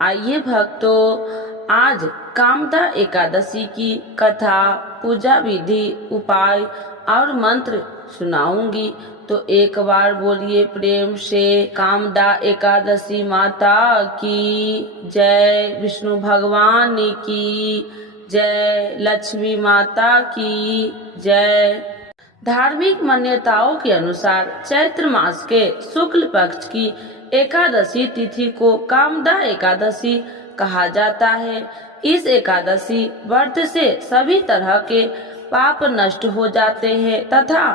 आइए भक्तों, आज कामदा एकादशी की कथा, पूजा विधि, उपाय और मंत्र सुनाऊंगी। तो एक बार बोलिए प्रेम से, कामदा एकादशी माता की जय, विष्णु भगवान की जय, लक्ष्मी माता की जय। धार्मिक मान्यताओं के अनुसार चैत्र मास के शुक्ल पक्ष की एकादशी तिथि को कामदा एकादशी कहा जाता है। इस एकादशी व्रत से सभी तरह के पाप नष्ट हो जाते हैं तथा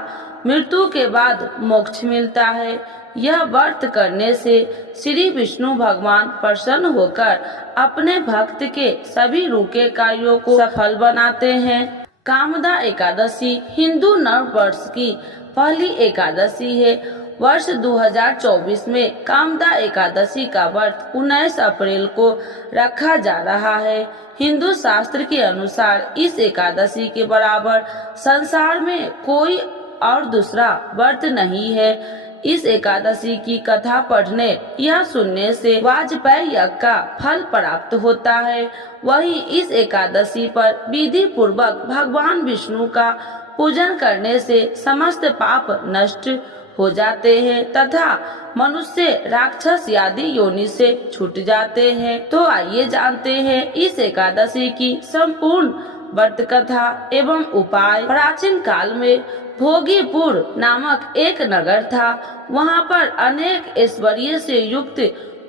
मृत्यु के बाद मोक्ष मिलता है। यह व्रत करने से श्री विष्णु भगवान प्रसन्न होकर अपने भक्त के सभी रुके कार्यों को सफल बनाते हैं। कामदा एकादशी हिंदू नव वर्ष की पहली एकादशी है। वर्ष 2024 में कामदा एकादशी का व्रत 19 अप्रैल को रखा जा रहा है। हिंदू शास्त्र के अनुसार इस एकादशी के बराबर संसार में कोई और दूसरा व्रत नहीं है। इस एकादशी की कथा पढ़ने या सुनने से वाजपेयी यज्ञ का फल प्राप्त होता है। वहीं इस एकादशी पर विधि पूर्वक भगवान विष्णु का पूजन करने से समस्त पाप नष्ट हो जाते हैं तथा मनुष्य राक्षस आदि योनि से छूट जाते हैं। तो आइए जानते हैं इस एकादशी की संपूर्ण व्रत कथा एवं उपाय। प्राचीन काल में भोगीपुर नामक एक नगर था। वहां पर अनेक ऐश्वर्य से युक्त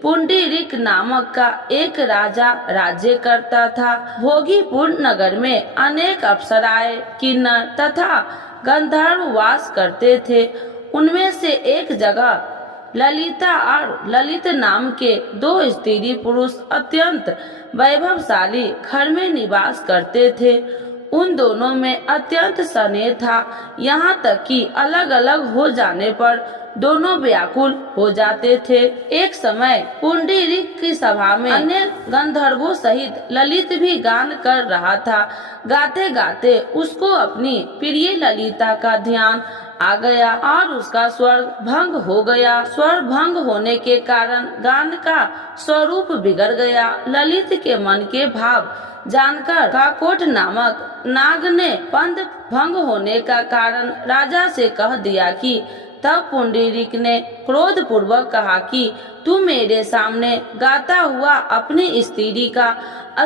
पुंडरीक नामक का एक राजा राज्य करता था। भोगीपुर नगर में अनेक अप्सराएं, किन्नर तथा गंधर्व वास करते थे। उनमें से एक जगह ललिता और ललित नाम के दो स्त्री पुरुष अत्यंत वैभवशाली घर में निवास करते थे। उन दोनों में अत्यंत स्नेह था, यहाँ तक कि अलग अलग हो जाने पर दोनों व्याकुल हो जाते थे। एक समय पुंडरीक की सभा में अन्य गंधर्वों सहित ललित भी गान कर रहा था। गाते गाते उसको अपनी प्रिय ललिता का ध्यान आ गया और उसका स्वर भंग हो गया। स्वर भंग होने के कारण गान का स्वरूप बिगड़ गया। ललित के मन के भाव जानकर काकोट नामक नाग ने पंथ भंग होने का कारण राजा से कह दिया कि तब पुंडरीक ने क्रोध पूर्वक कहा कि तू मेरे सामने गाता हुआ अपनी स्त्री का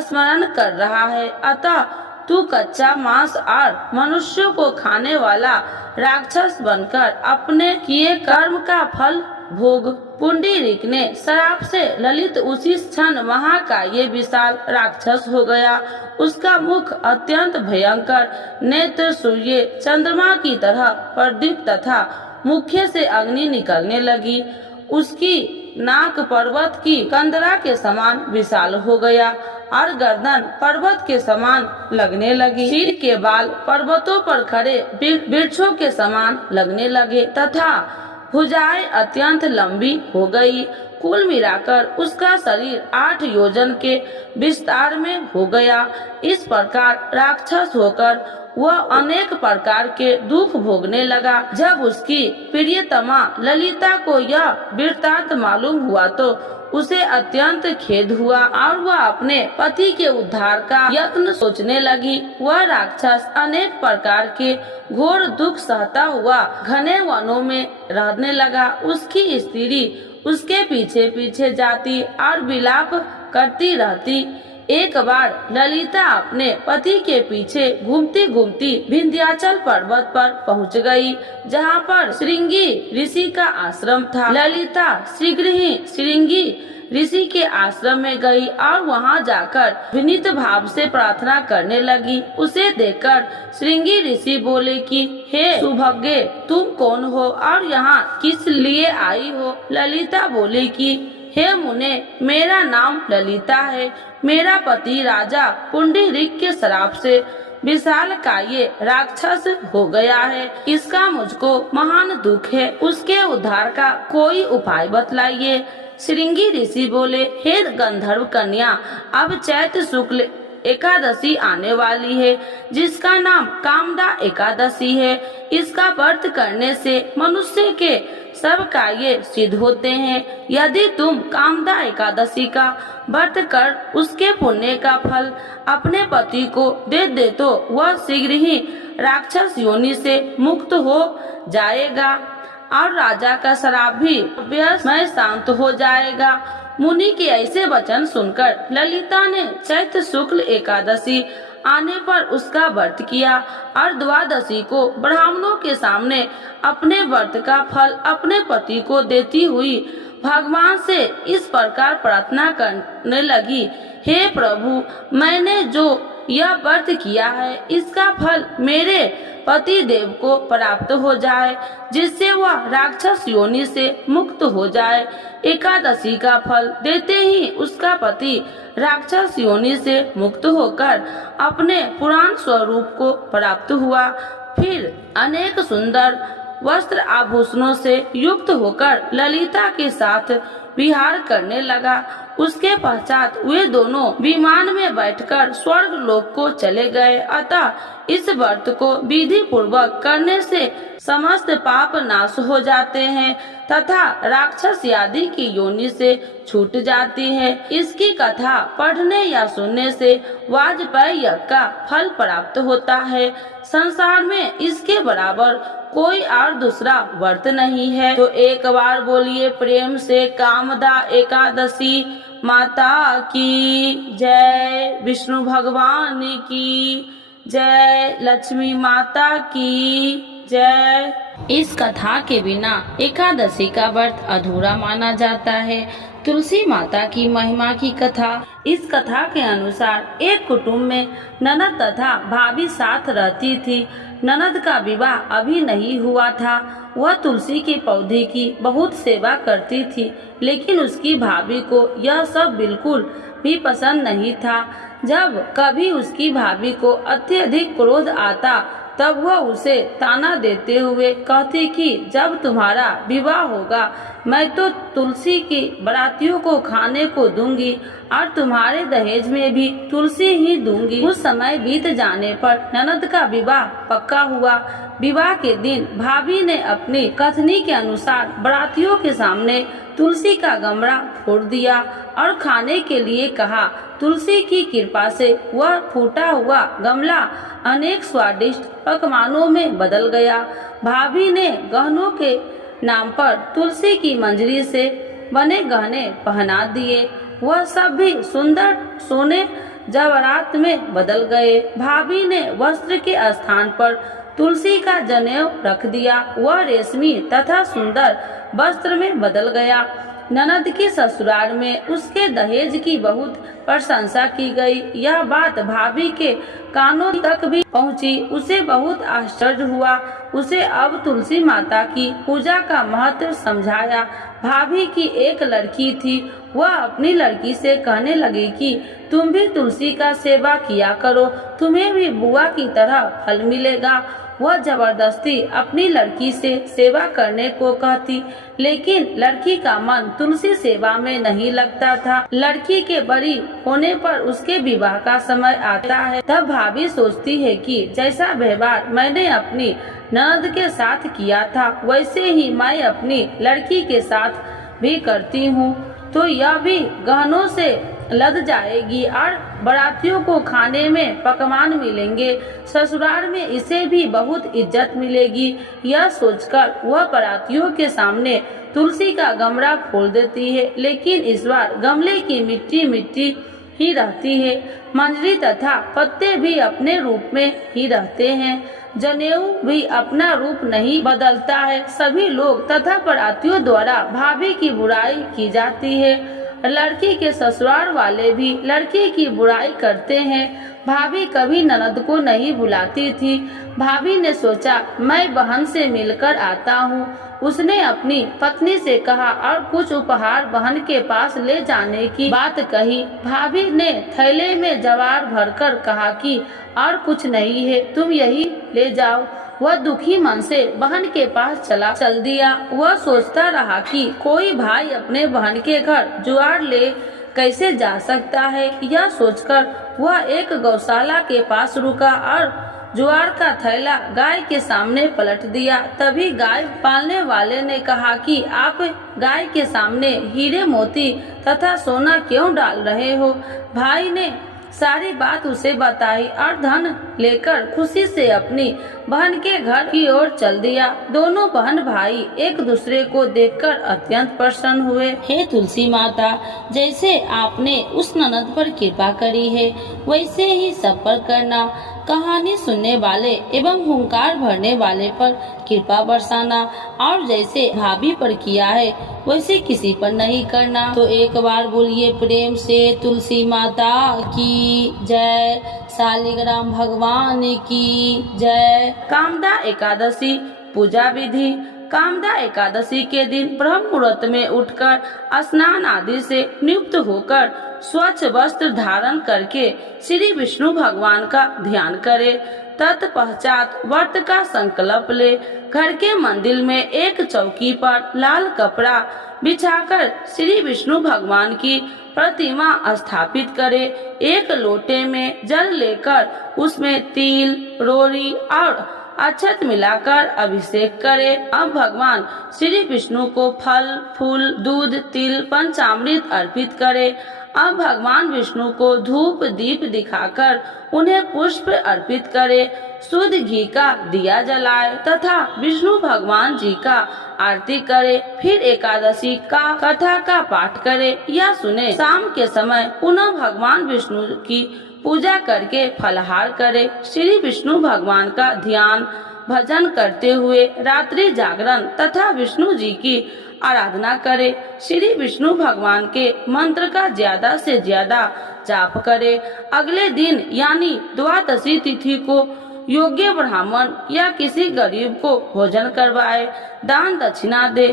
स्मरण कर रहा है, अतः तू कच्चा मांस और मनुष्यों को खाने वाला राक्षस बनकर अपने किए कर्म का फल भोग। पुंडरीक ने श्राप से ललित उसी क्षण वहाँ का ये विशाल राक्षस हो गया। उसका मुख अत्यंत भयंकर, नेत्र सूर्य चंद्रमा की तरह प्रदीप्त तथा मुख्य से अग्नि निकलने लगी। उसकी नाक पर्वत की कंदरा के समान विशाल हो गया और गर्दन पर्वत के समान लगने लगी। सिर के बाल पर्वतों पर खड़े वृक्षों के समान लगने लगे तथा भुजाएं अत्यंत लंबी हो गई। कुल मिलाकर उसका शरीर 8 योजन के विस्तार में हो गया। इस प्रकार राक्षस होकर वह अनेक प्रकार के दुख भोगने लगा। जब उसकी प्रियतमा ललिता को यह वृत्तांत मालूम हुआ तो उसे अत्यंत खेद हुआ और वह अपने पति के उद्धार का यत्न सोचने लगी। वह राक्षस अनेक प्रकार के घोर दुख सहता हुआ घने वनों में रहने लगा। उसकी स्त्री उसके पीछे पीछे जाती और विलाप करती रहती। एक बार ललिता अपने पति के पीछे घूमती घूमती विंध्याचल पर्वत पर पहुंच गई, जहां पर श्रृंगी ऋषि का आश्रम था। ललिता शीघ्र ही श्रृंगी ऋषि के आश्रम में गई और वहां जाकर विनीत भाव से प्रार्थना करने लगी। उसे देखकर श्रृंगी ऋषि बोले कि हे सुभगे, तुम कौन हो और यहाँ किस लिए आई हो? ललिता बोली कि हे मुने, मेरा नाम ललिता है। मेरा पति राजा पुंडरीक के श्राप से विशाल काये राक्षस हो गया है। इसका मुझको महान दुख है। उसके उद्धार का कोई उपाय बतलाइए। श्रृंगी ऋषि बोले, हे गंधर्व कन्या, अब चैत्र शुक्ल एकादशी आने वाली है, जिसका नाम कामदा एकादशी है। इसका व्रत करने से मनुष्य के सब कार्य सिद्ध होते हैं। यदि तुम कामदा एकादशी का व्रत कर उसके पुण्य का फल अपने पति को दे दे तो वह शीघ्र ही राक्षस योनि से मुक्त हो जाएगा और राजा का श्राप भी में शांत हो जाएगा। मुनि के ऐसे वचन सुनकर ललिता ने चैत्र शुक्ल एकादशी आने पर उसका व्रत किया और द्वादशी को ब्राह्मणों के सामने अपने व्रत का फल अपने पति को देती हुई भगवान से इस प्रकार प्रार्थना करने लगी, हे प्रभु, मैंने जो यह व्रत किया है इसका फल मेरे पति देव को प्राप्त हो जाए, जिससे वह राक्षस योनि से मुक्त हो जाए। एकादशी का फल देते ही उसका पति राक्षस योनि से मुक्त होकर अपने पुराण स्वरूप को प्राप्त हुआ। फिर अनेक सुंदर वस्त्र आभूषणों से युक्त होकर ललिता के साथ विहार करने लगा। उसके पश्चात वे दोनों विमान में बैठकर स्वर्ग लोक को चले गए। अतः इस व्रत को विधि पूर्वक करने से समस्त पाप नाश हो जाते हैं तथा राक्षस आदि की योनि से छूट जाती है। इसकी कथा पढ़ने या सुनने से वाजपेयी यज्ञ का फल प्राप्त होता है। संसार में इसके बराबर कोई और दूसरा व्रत नहीं है। तो एक बार बोलिए प्रेम से कामदा एकादशी माता की जय, विष्णु भगवान की जय, लक्ष्मी माता की जय। इस कथा के बिना एकादशी का व्रत अधूरा माना जाता है। तुलसी माता की महिमा की कथा। इस कथा के अनुसार एक कुटुंब में ननद तथा भाभी साथ रहती थी। ननद का विवाह अभी नहीं हुआ था। वह तुलसी के पौधे की बहुत सेवा करती थी, लेकिन उसकी भाभी को यह सब बिल्कुल भी पसंद नहीं था। जब कभी उसकी भाभी को अत्यधिक क्रोध आता तब वह उसे ताना देते हुए कहती कि जब तुम्हारा विवाह होगा मैं तो तुलसी की बारातियों को खाने को दूंगी और तुम्हारे दहेज में भी तुलसी ही दूंगी। कुछ समय बीत जाने पर ननद का विवाह पक्का हुआ। विवाह के दिन भाभी ने अपनी कथनी के अनुसार बारातियों के सामने तुलसी का गमला फोड़ दिया और खाने के लिए कहा। तुलसी की कृपा से वह फूटा हुआ गमला अनेक स्वादिष्ट पकवानों में बदल गया। भाभी ने गहनों के नाम पर तुलसी की मंजरी से बने गहने पहना दिए। वह सब भी सुंदर सोने जवाहरात में बदल गए। भाभी ने वस्त्र के स्थान पर तुलसी का जनेऊ रख दिया। वह रेशमी तथा सुंदर वस्त्र में बदल गया। ननद के ससुराल में उसके दहेज की बहुत प्रशंसा की गई। यह बात भाभी के कानों तक भी पहुंची। उसे बहुत आश्चर्य हुआ। उसे अब तुलसी माता की पूजा का महत्व समझाया। भाभी की एक लड़की थी। वह अपनी लड़की से कहने लगी कि तुम भी तुलसी का सेवा किया करो, तुम्हें भी बुआ की तरह फल मिलेगा। वह जबरदस्ती अपनी लड़की से सेवा करने को कहती, लेकिन लड़की का मन तुलसी सेवा में नहीं लगता था। लड़की के बड़ी होने पर उसके विवाह का समय आता है। तब भाभी सोचती है कि जैसा व्यवहार मैंने अपनी ननद के साथ किया था वैसे ही मैं अपनी लड़की के साथ भी करती हूँ, तो यह भी गहनों से लद जाएगी और बारातियों को खाने में पकवान मिलेंगे। ससुराल में इसे भी बहुत इज्जत मिलेगी। यह सोचकर वह बारातियों के सामने तुलसी का गमला फोड़ देती है, लेकिन इस बार गमले की मिट्टी मिट्टी ही रहती है। मंजरी तथा पत्ते भी अपने रूप में ही रहते हैं। जनेऊ भी अपना रूप नहीं बदलता है। सभी लोग तथा बारातियों द्वारा भाभी की बुराई की जाती है। लड़की के ससुराल वाले भी लड़की की बुराई करते हैं। भाभी कभी ननद को नहीं बुलाती थी। भाभी ने सोचा मैं बहन से मिलकर आता हूँ। उसने अपनी पत्नी से कहा और कुछ उपहार बहन के पास ले जाने की बात कही। भाभी ने थैले में जवार भरकर कहा कि और कुछ नहीं है, तुम यही ले जाओ। वह दुखी मन से बहन के पास चल दिया। वह सोचता रहा कि कोई भाई अपने बहन के घर जुआर ले कैसे जा सकता है, यह सोचकर वह एक गौशाला के पास रुका और ज्वार का थैला गाय के सामने पलट दिया। तभी गाय पालने वाले ने कहा कि आप गाय के सामने हीरे मोती तथा सोना क्यों डाल रहे हो। भाई ने सारी बात उसे बताई और धन लेकर खुशी से अपनी बहन के घर की ओर चल दिया। दोनों बहन भाई एक दूसरे को देखकर अत्यंत प्रसन्न हुए। हे तुलसी माता, जैसे आपने उस ननद पर कृपा करी है वैसे ही सब पर करना। कहानी सुनने वाले एवं हुंकार भरने वाले पर कृपा बरसाना, और जैसे भाभी पर किया है वैसे किसी पर नहीं करना। तो एक बार बोलिए प्रेम से तुलसी माता की जय, शालिग्राम भगवान की जय। कामदा एकादशी पूजा विधि। कामदा एकादशी के दिन ब्रह्म मुहूर्त में उठकर स्नान आदि से नियुक्त होकर स्वच्छ वस्त्र धारण करके श्री विष्णु भगवान का ध्यान करे। तत्पश्चात व्रत का संकल्प ले घर के मंदिर में एक चौकी पर लाल कपड़ा बिछाकर श्री विष्णु भगवान की प्रतिमा स्थापित करे। एक लोटे में जल लेकर उसमें तिल, रोरी और अक्षत मिलाकर अभिषेक करे। अब भगवान श्री विष्णु को फल, फूल, दूध, तिल, पंचामृत अर्पित करे। अब भगवान विष्णु को धूप दीप दिखाकर उन्हें पुष्प अर्पित करे। शुद्ध घी का दिया जलाए तथा विष्णु भगवान जी का आरती करे। फिर एकादशी का कथा का पाठ करे या सुने। शाम के समय पुनः भगवान विष्णु की पूजा करके फलाहार करे। श्री विष्णु भगवान का ध्यान भजन करते हुए रात्रि जागरण तथा विष्णु जी की आराधना करे। श्री विष्णु भगवान के मंत्र का ज्यादा से ज्यादा जाप करे। अगले दिन यानी द्वादशी तिथि को योग्य ब्राह्मण या किसी गरीब को भोजन करवाए, दान दक्षिणा दे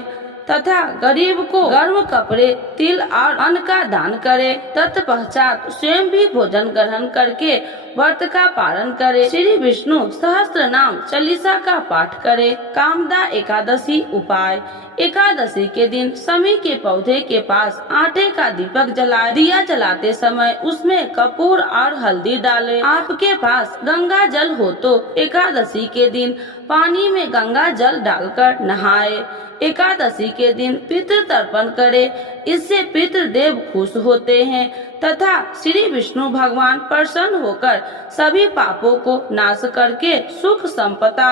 तथा गरीब को गर्म कपड़े, तिल और अन्न का दान करे। तत्पश्चात स्वयं भी भोजन ग्रहण करके व्रत का पालन करे। श्री विष्णु सहस्त्र नाम चालीसा का पाठ करे। कामदा एकादशी उपाय। एकादशी के दिन समी के पौधे के पास आटे का दीपक जलाए। दिया जलाते समय उसमें कपूर और हल्दी डाले। आपके पास गंगा जल हो तो एकादशी के दिन पानी में गंगा जल डालकर नहाए। एकादशी के दिन पितृ तर्पण करे, इससे पितृदेव खुश होते हैं तथा श्री विष्णु भगवान प्रसन्न होकर सभी पापों को नाश करके सुख संपदा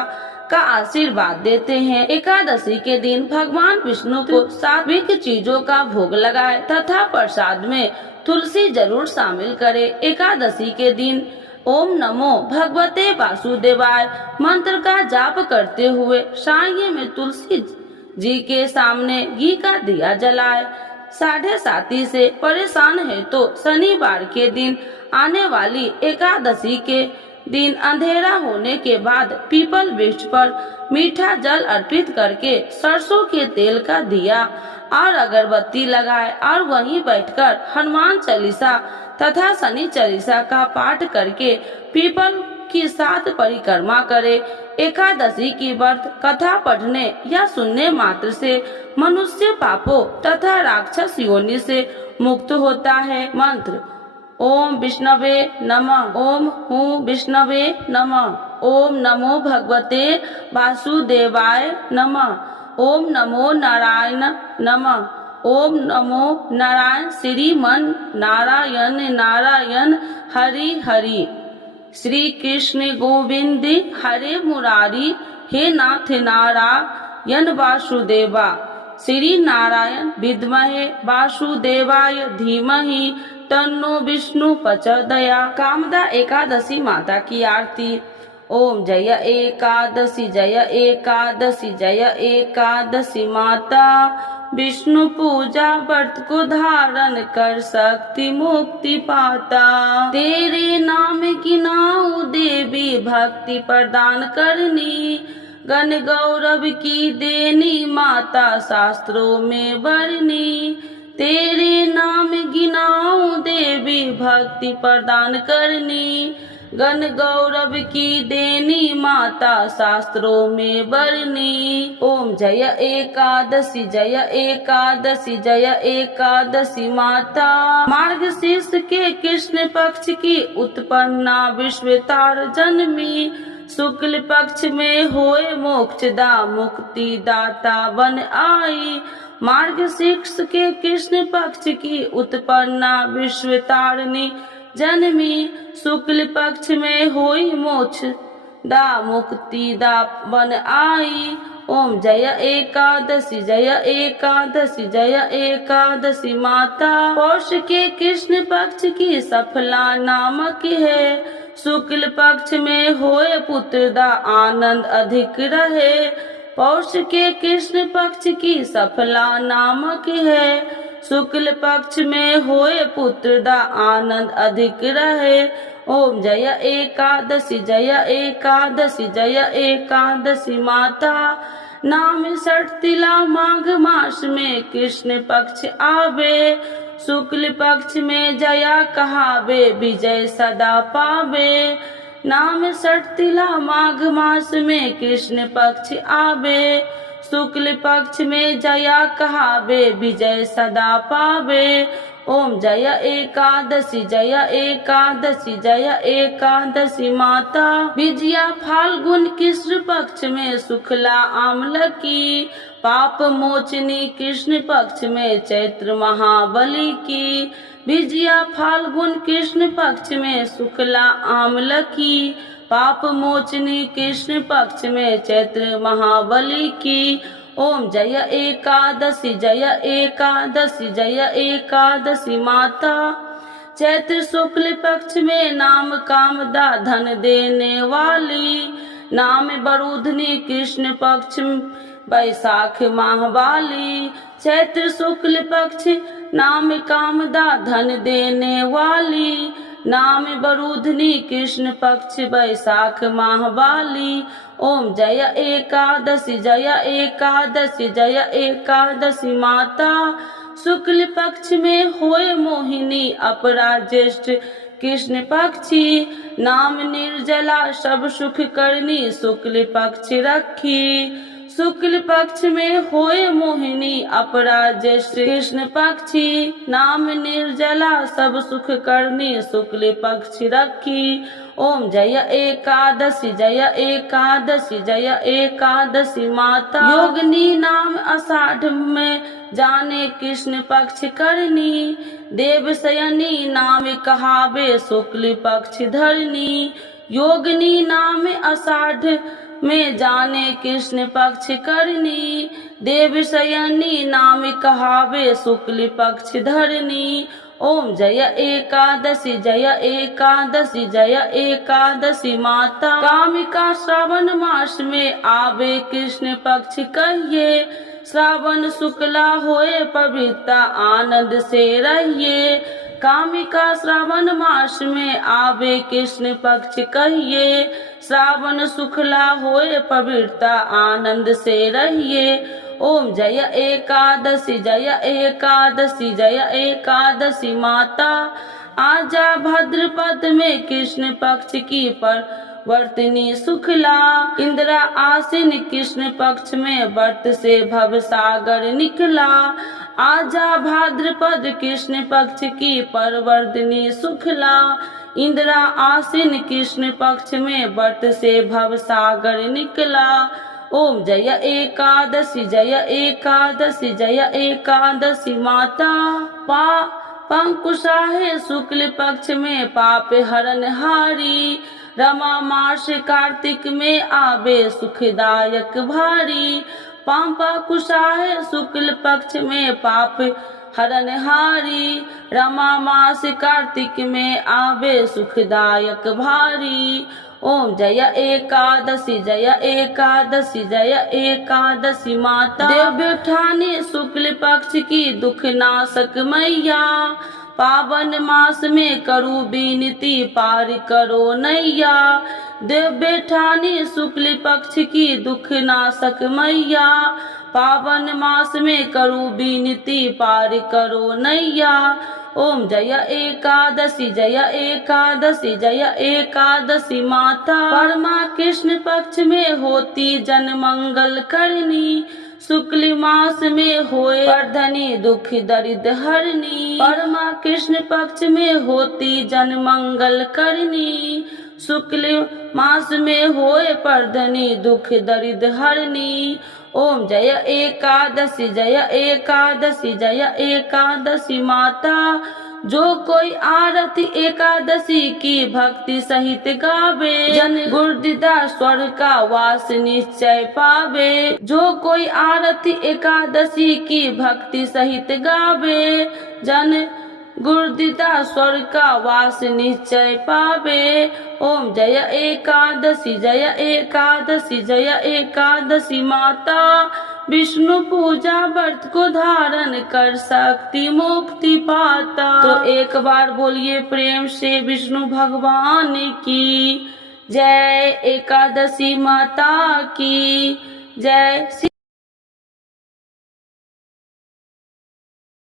का आशीर्वाद देते हैं। एकादशी के दिन भगवान विष्णु को सात्विक चीजों का भोग लगाए तथा प्रसाद में तुलसी जरूर शामिल करे। एकादशी के दिन ओम नमो भगवते वासुदेवाय मंत्र का जाप करते हुए साय में तुलसी जी के सामने घी का दिया जलाए। 7:30 से परेशान है तो शनिवार के दिन आने वाली एकादशी के दिन अंधेरा होने के बाद पीपल वृक्ष पर मीठा जल अर्पित करके सरसों के तेल का दिया और अगरबत्ती लगाए और वहीं बैठकर हनुमान चालीसा तथा शनि चालीसा का पाठ करके पीपल की 7 परिक्रमा करे। एकादशी की व्रत कथा पढ़ने या सुनने मात्र से मनुष्य पापों तथा राक्षस योनि से मुक्त होता है। मंत्र ओम विष्णवे नमः, ओम हूँ विष्णवे नमः, ओम नमो भगवते वासुदेवाय नमः, ओम नमो नारायण नमः, ओम नमो नारायण श्रीमन नारायण नारायण हरि हरि। श्री कृष्ण गोविंद हरे मुरारी, हे नाथ नारायण वासुदेवा। श्री नारायण विद्महे वासुदेवाय धीमहि तन्नो विष्णु प्रचोदयात्। कामदा एकादशी माता की आरती। ओम जय एकादशी जय एकादशी जय एकादशी माता, विष्णु पूजा व्रत को धारण कर शक्ति मुक्ति पाता। तेरे नाम की नाउ देवी भक्ति प्रदान करनी, गण गौरव की देनी माता शास्त्रों में वर्णी। तेरे नाम गिनाऊं देवी भक्ति प्रदान करनी, गण गौरव की देनी माता शास्त्रों में बरनी। ओम जय एकादशी जय एकादशी जय एकादशी माता। मार्गशीर्ष के कृष्ण पक्ष की उत्पन्ना विश्वतार जन्मी। शुक्ल पक्ष में होए मोक्षदा मुक्ति दाता बन आई। मार्गशीर्ष के कृष्ण पक्ष की उत्पन्ना विश्वतारिणी जन्मी। शुक्ल पक्ष में होई मोक्ष दा मुक्ति दा बन आई। ओम जय एकादशी जय एकादशी जय एकादशी माता। पौष के कृष्ण पक्ष की सफला नामक है। शुक्ल पक्ष में होए पुत्र दा आनंद अधिक रहे। पौष के कृष्ण पक्ष की सफला नामक है। शुक्ल पक्ष में होए पुत्र दा आनंद अधिक रहे। ओम जय एकादशी जय एकादशी जय एकादशी माता। नाम षटतिला माघ मास में कृष्ण पक्ष आवे। शुक्ल पक्ष में जया कहावे विजय सदा पावे। नाम षटतिला माघ मास में कृष्ण पक्ष आवे। शुक्ल पक्ष में जया कहावे विजय सदा पावे। ओम जय एकादशी जय एकादशी जय एकादशी माता। विजया फाल्गुन कृष्ण पक्ष में शुक्ला आमलकी। पाप मोचनी कृष्ण पक्ष में चैत्र महाबली की। विजया फाल्गुन कृष्ण पक्ष में शुक्ला आमलकी। पाप मोचनी कृष्ण पक्ष में चैत्र महाबली की। ओम जय एकादशी जय एकादशी जय एकादशी माता। चैत्र शुक्ल पक्ष में नाम कामदा धन देने वाली। नाम बरूधनी कृष्ण पक्ष बैसाख माह वाली। चैत्र शुक्ल पक्ष नाम कामदा धन देने वाली। नाम बरूधनी कृष्ण पक्ष बैसाख माह वाली। ओम जय एकादशी जय एकादशी जय एकादशी माता। शुक्ल पक्ष में होए मोहिनी अपरा ज्येष्ठ कृष्ण पक्षी। नाम निर्जला सब सुख करनी शुक्ल पक्ष रखी। शुक्ल पक्ष में होए मोहिनी अपरा ज्येष्ठ कृष्ण पक्षी। नाम निर्जला सब सुख करनी शुक्ल पक्ष रखी। ओम जय एकादशी जय एकादशी जय एकादशी माता। योगिनी नाम आषाढ़ में जाने कृष्ण पक्ष करनी। देवशयनी नाम कहावे शुक्ल पक्ष धरनी। योगिनी नाम आषाढ़ में जाने कृष्ण पक्ष करनी। देवशयनी नाम कहावे शुक्ल पक्ष धरनी। ओम जय एकादशी जय एकादशी जय एकादशी माता। कामिका श्रावण मास में आवे कृष्ण पक्ष कहिए। श्रावण शुक्ला होए पवित्रता आनंद से रहिए। कामिका श्रावण मास में आवे कृष्ण पक्ष कहिए। श्रावण शुक्ला होए पवित्रता आनंद से रहिए। ओम जय एकादशी जय एकादशी जय एकादशी माता। आजा भाद्रपद में कृष्ण पक्ष की परवर्तिनी शुक्ला। इंदिरा आसीन कृष्ण पक्ष में व्रत से भवसागर निकला। आजा भाद्रपद कृष्ण पक्ष की परवर्तिनी शुक्ला। इंदिरा आसीन कृष्ण पक्ष में व्रत से भवसागर निकला। ओम जय एकादशी जय एकादशी जय एकादशी माता। पंकुशाहे शुक्ल पक्ष में पाप हरण हारी। रमा मास कार्तिक में आवे सुखदायक भारी। पांपा कुशाहे शुक्ल पक्ष में पाप हरण हारी। रमा मास कार्तिक में आवे सुखदायक भारी। ओम जय एकादशी जय एकादशी जय एकादशी माता। देवठानी शुक्ल पक्ष की दुख नाशक मैया। पावन मास में करू बीनती पार करो नैया। देवठानी शुक्ल पक्ष की दुख नाशक मैया। पावन मास में करू बीनती पार करो नैया। ओम जय एकादशी जय एकादशी जय एकादशी माता। परमा कृष्ण पक्ष में होती जन मंगल करनी, शुक्ल मास में होए वर्धनी दुख दरिद्र हरनी। परमा कृष्ण पक्ष में होती जन मंगल करनी, शुक्ल मास में होए पर्धनी दुख दरिद्र हरनी। ओम जय एकादशी जय एकादशी जय एकादशी माता। जो कोई आरती एकादशी की भक्ति सहित गावे, जन गुरुदिदा स्वर्ग का वास निश्चय पावे। जो कोई आरती एकादशी की भक्ति सहित गावे, जन गुरुदिदा स्वर्ग का वास निश्चय पावे। ओम जय एकादशी जय एकादशी जय एकादशी माता। विष्णु पूजा व्रत को धारण कर शक्ति मुक्ति पाता। तो एक बार बोलिए प्रेम से विष्णु भगवान की जय, एकादशी माता की जय।